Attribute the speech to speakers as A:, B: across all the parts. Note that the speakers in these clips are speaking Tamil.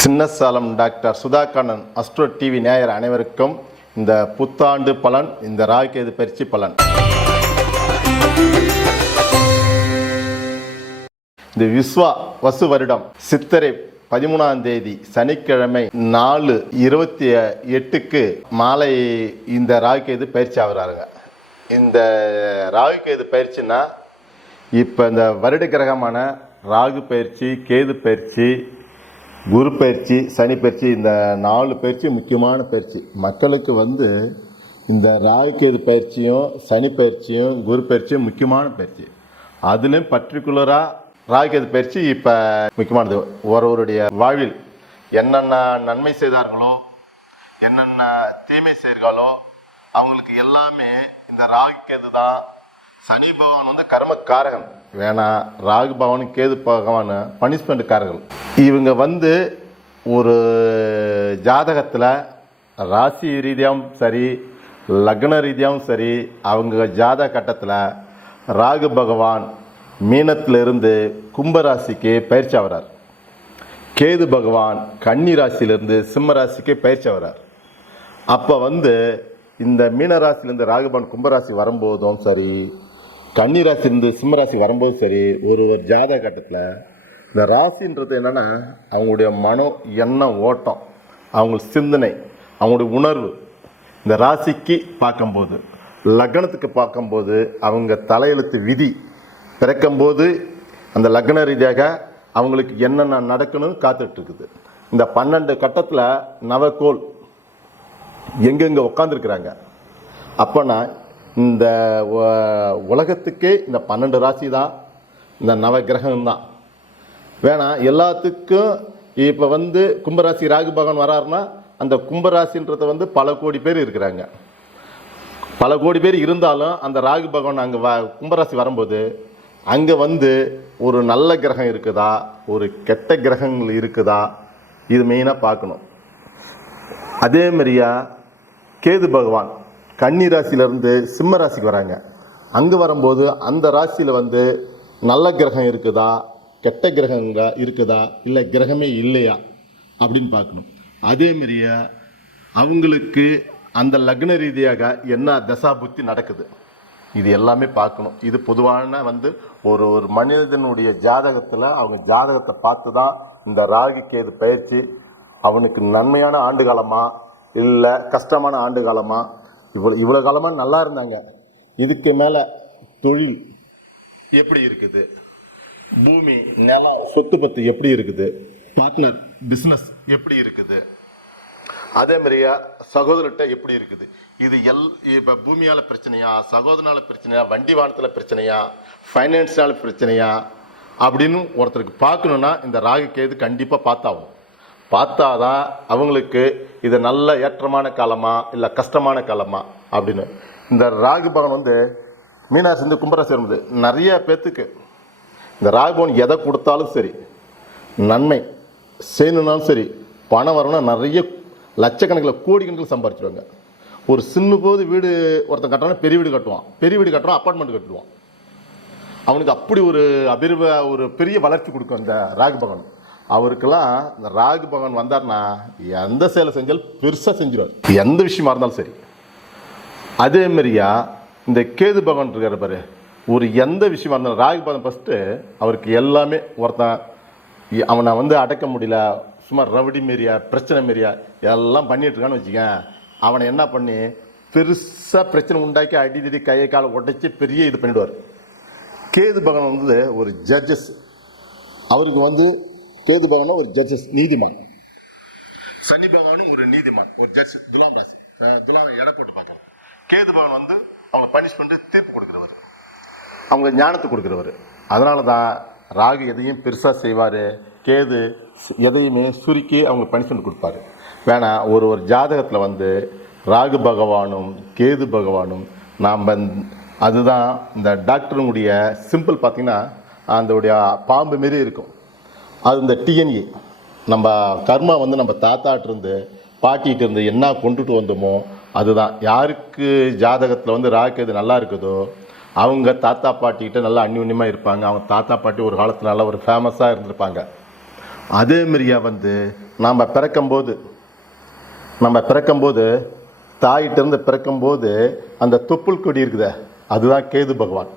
A: Chinnasalem doctor Sudhakannan Astro TV நேயர் அனைவருக்கும் இந்த புத்தாண்டு பலன் இந்த ராகுகேது பயிற்சி பலன். இந்த விஸ்வா வசு வருடம். சித்திரை பதிமூணாம் தேதி சனிக்கிழமை நாலு இருபத்தி எட்டுக்கு மாலை இந்த ராகுகேது பயிற்சி ஆகுறாருங்க. இந்த ராகுகேது பயிற்சின்னா இப்போ இந்த வருட கிரகமான ராகு பயிற்சி கேது பயிற்சி குரு பயிற்சி சனி பயிற்சி இந்த நாலு பயிற்சி முக்கியமான பயிற்சி. மக்களுக்கு வந்து இந்த ராகு கேது பயிற்சியும் சனி பயிற்சியும் குரு பயிற்சியும் முக்கியமான பயிற்சி. அதுலேயும் பர்டிகுலராக ராகு கேது பயிற்சி இப்போ முக்கியமானது. ஒருவருடைய வாழ்வில் என்னென்ன நன்மை செய்தார்களோ என்னென்ன தீமை செய்கிறார்களோ அவங்களுக்கு எல்லாமே இந்த ராகு கேது தான் சனி பகவான் வந்து கர்மக்காரகன். வேணா ராகு பகவான் கேது பகவான் பனிஷ்மெண்ட் காரர்கள் இவங்க வந்து ஒரு ஜாதகத்தில் ராசி ரீதியாகவும் சரி லக்ன ரீதியாகவும் சரி அவங்க ஜாதக கட்டத்தில் ராகு பகவான் மீனத்திலிருந்து கும்பராசிக்கு பயிற்சி ஆகிறார் கேது பகவான் கன்னி ராசியிலிருந்து சிம்ம ராசிக்கு பயிற்சி ஆகிறார் அப்போ வந்து இந்த மீனராசிலேருந்து ராகுபான் கும்பராசி வரும்போதும் சரி கன்னி ராசிலேருந்து சிம்மராசி வரும்போது சரி ஒரு ஒரு ஜாத கட்டத்தில் இந்த ராசின்றது என்னென்னா அவங்களுடைய மனம் எண்ணம் ஓட்டம் அவங்க சிந்தனை அவங்களுடைய உணர்வு. இந்த ராசிக்கு பார்க்கும்போது லக்னத்துக்கு பார்க்கும்போது அவங்க தலையெழுத்து விதி பிறக்கும்போது அந்த லக்ன ரீதியாக அவங்களுக்கு என்னென்ன நடக்கணும்னு காத்துட்ருக்குது இந்த பன்னெண்டு கட்டத்தில் நவக்கோல் எங்கெங்கே உட்காந்துருக்குறாங்க அப்போனா இந்த உலகத்துக்கே இந்த பன்னெண்டு ராசி தான் இந்த நவ கிரகம் தான் வேணாம் எல்லாத்துக்கும் இப்போ வந்து கும்பராசி ராகு பகவான் வராருன்னா அந்த கும்பராசின்றத வந்து பல கோடி பேர் இருக்கிறாங்க. பல கோடி பேர் இருந்தாலும் அந்த ராகு பகவான் அங்கே வ கும்பராசி வரும்போது அங்கே வந்து ஒரு நல்ல கிரகம் இருக்குதா? ஒரு கெட்ட கிரகங்கள் இருக்குதா? இது மெயினாக பார்க்கணும். அதே மாதிரியா கேது பகவான். கன்னி ராசியிலேருந்து சிம்ம ராசிக்கு வராங்க. அங்கே வரும்போது அந்த ராசியில் வந்து நல்ல கிரகம் இருக்குதா? கெட்ட கிரகங்களா இருக்குதா? இல்லை கிரகமே இல்லையா? அப்படின்னு பார்க்கணும். அதே அவங்களுக்கு அந்த லக்ன ரீதியாக என்ன தசாபுத்தி நடக்குது? இது எல்லாமே பார்க்கணும். இது பொதுவான வந்து ஒரு ஒரு மனிதனுடைய ஜாதகத்தில் அவங்க ஜாதகத்தை பார்த்து தான் இந்த ராகு கேது பயிற்சி அவனுக்கு நன்மையான ஆண்டு காலமா? இல்லை கஷ்டமான ஆண்டு காலமா? இவ்வளோ இவ்வளோ காலமாக நல்லா இருந்தாங்க. இதுக்கு மேலே தொழில் எப்படி இருக்குது? பூமி நிலம் சொத்து பத்து எப்படி இருக்குது? பார்ட்னர் பிஸ்னஸ் எப்படி இருக்குது? அதே மாதிரியா சகோதரர்கிட்ட எப்படி இருக்குது? இது எல் இப்போ பூமியால் பிரச்சனையா சகோதரனால பிரச்சனையா வண்டி வாகனத்தில் பிரச்சனையா ஃபைனான்ஸால் பிரச்சனையா அப்படின்னு ஒருத்தருக்கு பார்க்கணுன்னா இந்த ராகு கேது கண்டிப்பாக பார்த்தாகும் பார்த்தாதான் அவங்களுக்கு இது நல்ல ஏற்றமான காலமா இல்லை கஷ்டமான காலமா அப்படின்னு. இந்த ராகு பகவான் வந்து மீனாசி வந்து கும்பராசி வரும்போது நிறைய பேர்த்துக்கு இந்த ராகுபவன் எதை கொடுத்தாலும் சரி நன்மை செய்யணுன்னாலும் சரி பணம் வரணும்னா நிறைய லட்சக்கணக்கில் கோடிக்கணக்கில் சம்பாரிச்சிடுவாங்க ஒரு சின்ன போது வீடு ஒருத்தன் கட்டுறான்னா பெரிய வீடு கட்டுவான். பெரிய வீடு கட்டுறான் அப்பார்ட்மெண்ட் கட்டுவான் அவனுக்கு அப்படி ஒரு அபிர்வ ஒரு பெரிய வளர்ச்சி கொடுக்கும் இந்த ராகு பகவான். அவருக்கெல்லாம் இந்த ராகு பகவான் வந்தார்னா எந்த செயலை செஞ்சாலும் பெருசாக செஞ்சிருவார். எந்த விஷயமா இருந்தாலும் சரி. அதே மாதிரியா இந்த கேது பகவான் இருக்கார் பாரு. ஒரு எந்த விஷயமா இருந்தாலும் ராகு பகவான் ஃபஸ்ட்டு அவருக்கு எல்லாமே ஒருத்தன் அவனை வந்து அடக்க முடியல. சும்மா ரவுடி மாரியா பிரச்சனை மாரியா எல்லாம் பண்ணிட்டுருக்கான்னு வச்சுக்கேன். அவனை என்ன பண்ணி பெருசாக பிரச்சனை உண்டாக்கி அடிதடி கையை காலை உடைச்சி பெரிய இது பண்ணிவிடுவார் கேது பகவான் வந்து ஒரு ஜட்ஜஸ் அவருக்கு வந்து கேது பகவானும் ஒரு ஜட்ஜஸ் நீதிமான். சனி பகவானும் ஒரு நீதிமான் ஒரு ஜட்ஜ் துலாம் ராசி. துலாம் எடை போட்டு பார்க்கலாம். கேது பகவான் வந்து அவங்க பனிஷ் தீர்ப்பு கொடுக்குறவர். அவங்க ஞானத்தை கொடுக்குறவர். அதனால தான் ராகு எதையும் பெருசாக செய்வார் கேது எதையுமே சுருக்கி அவங்க பனிஷ்மெண்ட் கொடுப்பாரு. வேணா ஒரு ஒரு ஜாதகத்தில் வந்து ராகு பகவானும் கேது பகவானும் நாம் அதுதான் இந்த டாக்டருடைய சிம்பிள் பார்த்திங்கன்னா அதோடைய பாம்பு மாரி இருக்கும். அது இந்த டிஎன்ஏ நம்ம கர்மா வந்து நம்ம தாத்தாட்டு இருந்து இருந்து என்ன கொண்டுட்டு வந்தோமோ அதுதான். யாருக்கு ஜாதகத்தில் வந்து ராக்கெது நல்லா இருக்குதோ அவங்க தாத்தா பாட்டிக்கிட்ட நல்லா அந்யூன்யமாக இருப்பாங்க. அவங்க தாத்தா பாட்டி ஒரு காலத்தில் நல்லா ஒரு ஃபேமஸாக இருந்திருப்பாங்க. அதே வந்து நாம் பிறக்கும்போது நம்ம பிறக்கும்போது தாயிட்டிருந்து பிறக்கும்போது அந்த தொப்புள் கொடி இருக்குதே அதுதான் கேது பகவான்.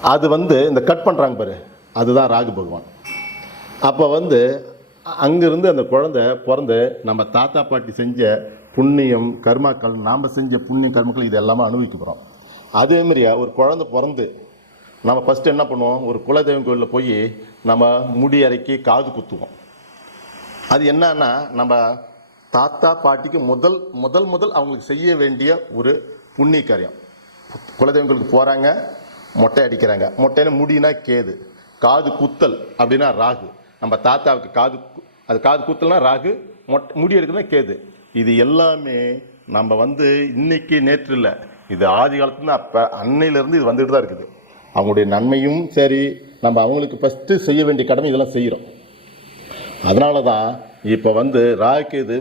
A: அது வந்து இந்த கட் பண்ணுறாங்க பாரு அதுதான் ராகு பகவான். அப்போ வந்து அங்கேருந்து அந்த குழந்தை பிறந்து நம்ம தாத்தா பாட்டி செஞ்ச புண்ணியம் கர்மாக்கள் நாம் செஞ்ச புண்ணியம் கர்மக்கள் இது எல்லாமே அனுபவிக்க போகிறோம் அதே மாதிரியா ஒரு குழந்தை பிறந்து நம்ம ஃபஸ்ட்டு என்ன பண்ணுவோம்? ஒரு குலதெய்வம் கோயிலில் போய் நம்ம முடி அரைக்கி காது குத்துவோம். அது என்னன்னா நம்ம தாத்தா பாட்டிக்கு முதல் முதல் முதல் அவங்களுக்கு செய்ய வேண்டிய ஒரு புண்ணிய காரியம். குலதெய்வங்களுக்கு போகிறாங்க மொட்டை அடிக்கிறாங்க. மொட்டைன்னு முடினா கேது காது குத்தல் அப்படின்னா ராகு. நம்ம தாத்தாவுக்கு காது அது காது குத்தல்னா ராகு மொட்டை முடி எடுக்கிறதுனா கேது. இது எல்லாமே நம்ம வந்து இன்னைக்கு நேற்று இல்லை இது ஆதி காலத்துல அப்போ அன்னையிலேருந்து இது வந்துட்டு தான் இருக்குது. அவங்களுடைய நன்மையும் சரி நம்ம அவங்களுக்கு ஃபஸ்ட்டு செய்ய வேண்டிய கடமை இதெல்லாம் செய்கிறோம் அதனால தான் இப்போ வந்து ராகுகேது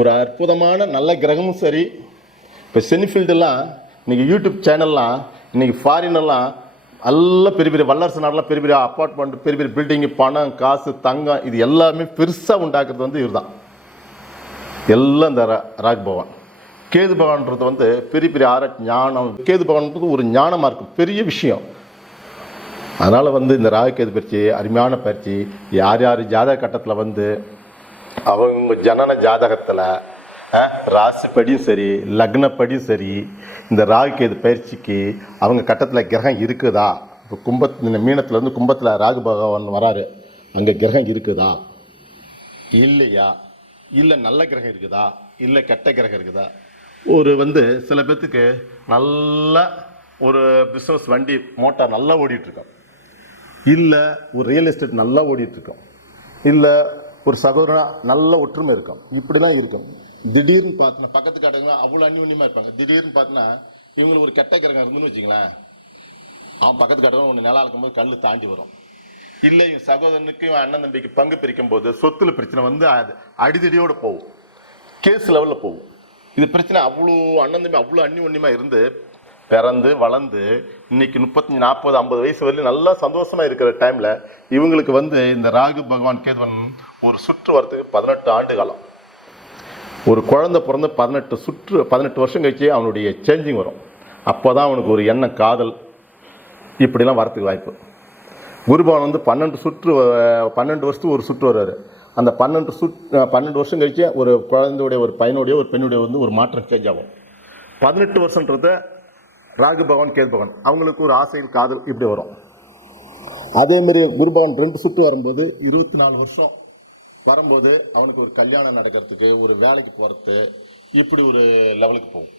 A: ஒரு அற்புதமான நல்ல கிரகமும் சரி. இப்போ செனிஃபீல்டெல்லாம் இன்றைக்கி யூடியூப் சேனல்லாம் இன்றைக்கி ஃபாரினெல்லாம் எல்லாம் பெரிய பெரிய வல்லரசு நாடெல்லாம் பெரிய பெரிய அப்பார்ட்மெண்ட் பெரிய பெரிய பில்டிங்கு பணம் காசு தங்கம் இது எல்லாமே பெருசாக உண்டாக்குறது வந்து இவர் தான் எல்லாம் இந்த ரா- ராக் பகவான். கேது பகவான்றது வந்து பெரிய பெரிய ஆராய்ச்சி ஞானம். கேது பகவான்றது ஒரு ஞானமாக இருக்கும். பெரிய விஷயம். அதனால் வந்து இந்த ராகுகேது பயிற்சி அருமையான பயிற்சி யார் யார் ஜாதக கட்டத்தில் வந்து அவங்க ஜனன ஜாதகத்தில் ராசிப்படியும் சரி லக்னப்படியும் சரி இந்த ராகுகேது பயிற்சிக்கு அவங்க கட்டத்தில் கிரகம் இருக்குதா? இப்போ கும்பத் இந்த மீனத்துலேருந்து கும்பத்தில் ராகு பகவான் வராரு. அங்கே கிரகம் இருக்குதா? இல்லையா? இல்லை நல்ல கிரகம் இருக்குதா? இல்லை கெட்ட கிரகம் இருக்குதா? ஒரு வந்து சில பேர்த்துக்கு நல்ல ஒரு பிஸ்னஸ் வண்டி மோட்டார் நல்லா ஓடிட்டுருக்கோம். இல்லை ஒரு ரியல் எஸ்டேட் நல்லா ஓடிட்டுருக்கோம். இல்லை ஒரு சகோதரனாக நல்ல ஒற்றுமை இருக்கும். இப்படிலாம் இருக்கும். திடீர்னு பார்த்தனா பக்கத்து காட்டுங்களா அவ்வளோ அந்நியுன்யமாக இருப்பாங்க. திடீர்னு பார்த்தனா இவங்களுக்கு ஒரு கெட்ட கிரகம் இருந்துன்னு வச்சுங்களேன். அவன் பக்கத்து காட்டுறவன் ஒன்று நிலம் இருக்கும்போது கல் தாண்டி வரும். இல்லை இவன் சகோதரனுக்கு இவன் அண்ணன் தம்பிக்கு பங்கு பிரிக்கும் போது சொத்துல பிரச்சனை வந்து அது அடிதடியோடு போகும். கேஸ் லெவலில் போகும். இது பிரச்சனை அவ்வளோ அண்ணன் தம்பி அவ்வளோ அந்நியுன்யமா இருந்து பிறந்து வளர்ந்து இன்னைக்கு முப்பத்தஞ்சு நாற்பது ஐம்பது வயசு வரையிலும் நல்லா சந்தோஷமா இருக்கிற டைம்ல இவங்களுக்கு வந்து இந்த ராகு பகவான் கேதுவன் ஒரு சுற்று வரத்துக்கு பதினெட்டு ஆண்டு காலம். ஒரு குழந்தை பிறந்து பதினெட்டு சுற்று பதினெட்டு வருஷம் கழிச்சு அவனுடைய சேஞ்சிங் வரும். அப்போ தான் அவனுக்கு ஒரு எண்ணம் காதல். இப்படிலாம் வரத்துக்கு வாய்ப்பு. குருபவன் வந்து பன்னெண்டு சுற்று பன்னெண்டு வருஷத்துக்கு ஒரு சுற்று வருவார் அந்த பன்னெண்டு சுட் பன்னெண்டு வருஷம் கழிச்சு ஒரு குழந்தையுடைய ஒரு பையனுடைய ஒரு பெண்ணுடைய வந்து ஒரு மாற்றம் சேஞ்ச் ஆகும். பதினெட்டு வருஷன்றத ராகு பகவான் கேது பகவான். அவங்களுக்கு ஒரு ஆசையில் காதல் இப்படி வரும். அதேமாரி குருபவன் ரெண்டு சுற்று வரும்போது இருபத்தி நாலு வருஷம். வரும்போது அவனுக்கு ஒரு கல்யாணம் நடக்கிறதுக்கு ஒரு வேலைக்கு போகிறது இப்படி ஒரு லெவலுக்கு போகும்.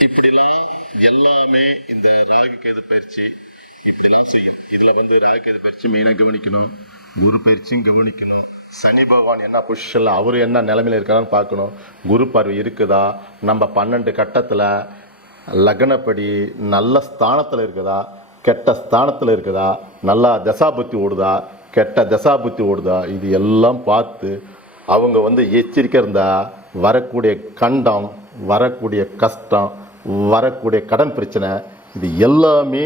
A: இப்படிலாம் எல்லாமே இந்த ராகு கேது பயிற்சி இப்படிலாம் செய்யும். இதில் வந்து ராகு கேது பயிற்சி மெயினாக கவனிக்கணும். குரு பயிற்சியும் கவனிக்கணும். சனி பகவான் என்ன பொசிஷனில் அவர் என்ன நிலைமையில இருக்காருன்னு பார்க்கணும். குரு பார்வை இருக்குதா? நம்ம பன்னெண்டு கட்டத்தில் லக்னப்படி நல்ல ஸ்தானத்தில் இருக்குதா? கெட்ட ஸ்தானத்தில் இருக்குதா? நல்லா தசாபத்தி ஓடுதா? கெட்ட தசாபுத்தி ஓடுதா? இது எல்லாம் பார்த்து அவங்க வந்து எச்சரிக்கை இருந்தா வரக்கூடிய கண்டம் வரக்கூடிய கஷ்டம் வரக்கூடிய கடன் பிரச்சனை இது எல்லாமே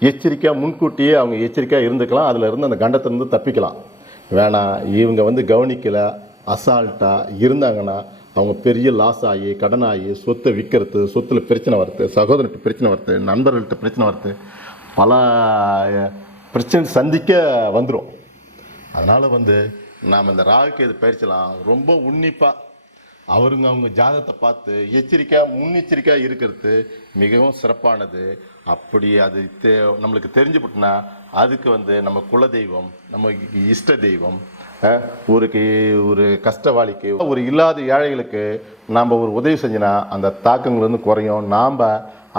A: எச்சரிக்கையாக முன்கூட்டியே அவங்க எச்சரிக்கையாக இருந்துக்கலாம். அதில் இருந்து அந்த கண்டத்திலிருந்து தப்பிக்கலாம். வேணாம் இவங்க வந்து கவனிக்கல அசால்ட்டாக இருந்தாங்கன்னா அவங்க பெரிய லாஸ் ஆகி கடன் ஆகி சொத்தை விற்கிறது சொத்தில் பிரச்சனை வருது சகோதரர்கிட்ட பிரச்சனை வருது நண்பர்கள்ட்ட பிரச்சனை வருது பல பிரச்சனை சந்திக்க வந்துடும் அதனால் வந்து நாம் இந்த ராகுக்கு இது பயிற்சிலாம் ரொம்ப உன்னிப்பாக அவருங்க அவங்க ஜாதகத்தை பார்த்து எச்சரிக்கையாக முன்னெச்சரிக்கையாக இருக்கிறது மிகவும் சிறப்பானது. அப்படி அது தெ நம்மளுக்கு தெரிஞ்சு போட்டுனா அதுக்கு வந்து நம்ம குலதெய்வம் நம்ம இஷ்ட தெய்வம் ஒரு ஒரு கஷ்டவாளிக்கு ஒரு இல்லாத ஏழைகளுக்கு நாம் ஒரு உதவி செஞ்சினா அந்த தாக்கங்கள் வந்து குறையும். நாம்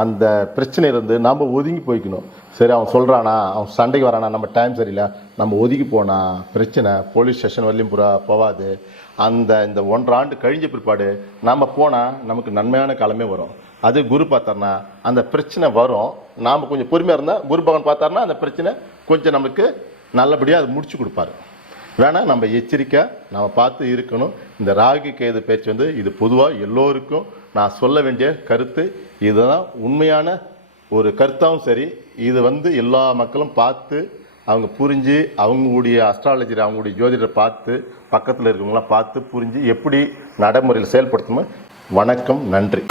A: அந்த பிரச்சனையிலேருந்து நாம் ஒதுங்கி போய்க்கணும். சரி அவன் சொல்கிறானா அவன் சண்டைக்கு வரானா நம்ம டைம் சரியில்லை நம்ம ஒதுங்கி போனால் பிரச்சனை போலீஸ் ஸ்டேஷன் வரலையும் புறா போகாது அந்த இந்த ஒன்றரை ஆண்டு கழிஞ்ச பிற்பாடு நாம் போனால் நமக்கு நன்மையான காலமே வரும். அது குரு பார்த்தார்னா அந்த பிரச்சனை வரும். நாம் கொஞ்சம் பொறுமையாக இருந்தால் குரு பகவான் பார்த்தாருனா அந்த பிரச்சனை கொஞ்சம் நமக்கு நல்லபடியாக அது முடிச்சு கொடுப்பாரு. வேணால் நம்ம எச்சரிக்கை நம்ம பார்த்து இருக்கணும். இந்த ராகு கேது பேச்சு வந்து இது பொதுவாக எல்லோருக்கும் நான் சொல்ல வேண்டிய கருத்து இதுதான். உண்மையான ஒரு கருத்தாகவும் சரி. இது வந்து எல்லா மக்களும் பார்த்து அவங்க புரிஞ்சு அவங்களுடைய அஸ்ட்ராலஜர் அவங்களுடைய ஜோதிடரை பார்த்து பக்கத்தில் இருக்கவங்களாம் பார்த்து புரிஞ்சு எப்படி நடைமுறையில் செயல்படுத்தணுமோ. வணக்கம் நன்றி.